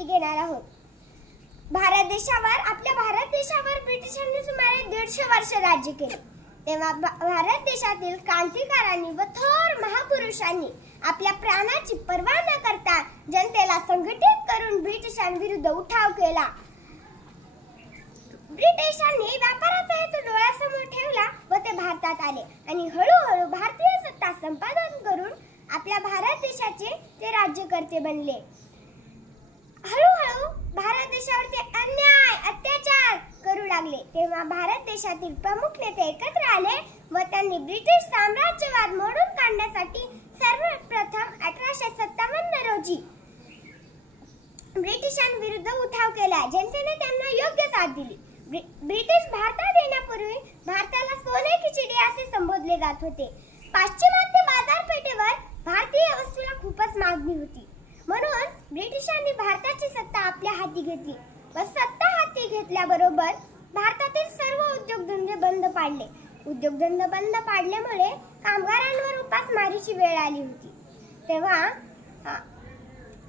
माहिती घेणार आहोत. आपल्या भारत देशावर ब्रिटिशांनी सुमारे 150 वर्ष राज्य केले. तेव्हा भारत देशातील क्रांतिकारकांनी व थोर महापुरुषांनी आपल्या प्राणाची पर्वा न करता जनतेला संघटित करून ब्रिटिशांविरुद्ध उठाव केला. ब्रिटिशांनी व्यापाराचा हेतू डोळ्यासमोर ठेवला व ते भारतात आले आणि हळूहळू भारतीय सत्ता संपादन करून आपल्या भारत देशाचे ते राज्यकर्ते बनले. हळूहळू भारत देशावर ते अन्याय अत्याचार करू लागले. तेव्हा भारत देशातील प्रमुख नेते एकत्र आले व त्यांनी ब्रिटिश साम्राज्यवाद मोडून काढण्यासाठी सर्वप्रथम 1857 रोजी ब्रिटिशांविरुद्ध उठाव केला. जनतेने त्यांना योग्य साथ दिली. ब्रिटिश भारतात येण्यापूर्वी भारताला सोने की चिडिया असे संबोधले जात होते. पाश्चिमात्य बाजारपेठेवर भारतीय वस्तूला खूपच मागणी होती. म्हणून ब्रिटिशांनी भारताची सत्ता आपल्या हाती घेतली व सत्ता हाती घेतल्याबरोबर भारतातील सर्व उद्योगधंदे बंद पाडले. उद्योगधंदे बंद पाडल्यामुळे कामगारांवर उपासमारीची वेळ आली होती. तेव्हा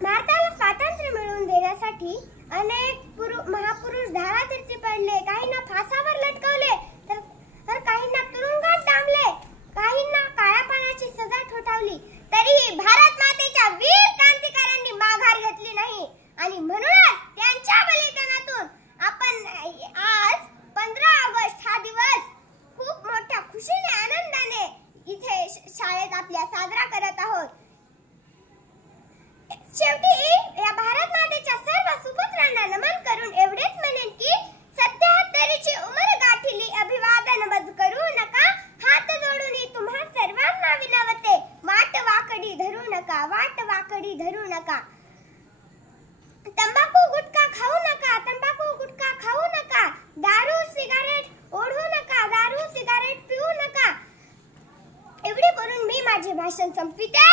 भारताला स्वातंत्र्य मिळवून देण्यासाठी अनेक महापुरुष धारातीर्थी पडले. काहींना फासावर लटकवले तर काहींना तुरुंगात डांबले, काहींना काळ्या पाण्याची सजा ठोठावली. तरीही भारत मातेच्या वीर क्रांतिकारकांनी माघार घेतली नाही आणि म्हणूनच त्यांच्या बलिदानातून आपण आज 15 ऑगस्ट हा दिवस खूप मोठ्या खुशीने आनंदाने इथे शाळेत आपल्या साजरा करत आहोत. शेवटी या भारत मातेच्या सर्व सुपुत्रांना नमन करून एवढेच म्हणेन की 77ची उमर गाठली अभिवादन मज करू नका. हात जोडून तुम्हा सर्वांना विनवते, वाट वाकडी धरू नका, वाट वाकडी धरू नका. तंबाखू गुटखा खाऊ नका, तंबाखू गुटखा खाऊ नका. दारू सिगारेट ओढू नका, दारू सिगारेट पिऊ नका. एवढे करून मी माझे भाषण संपविते.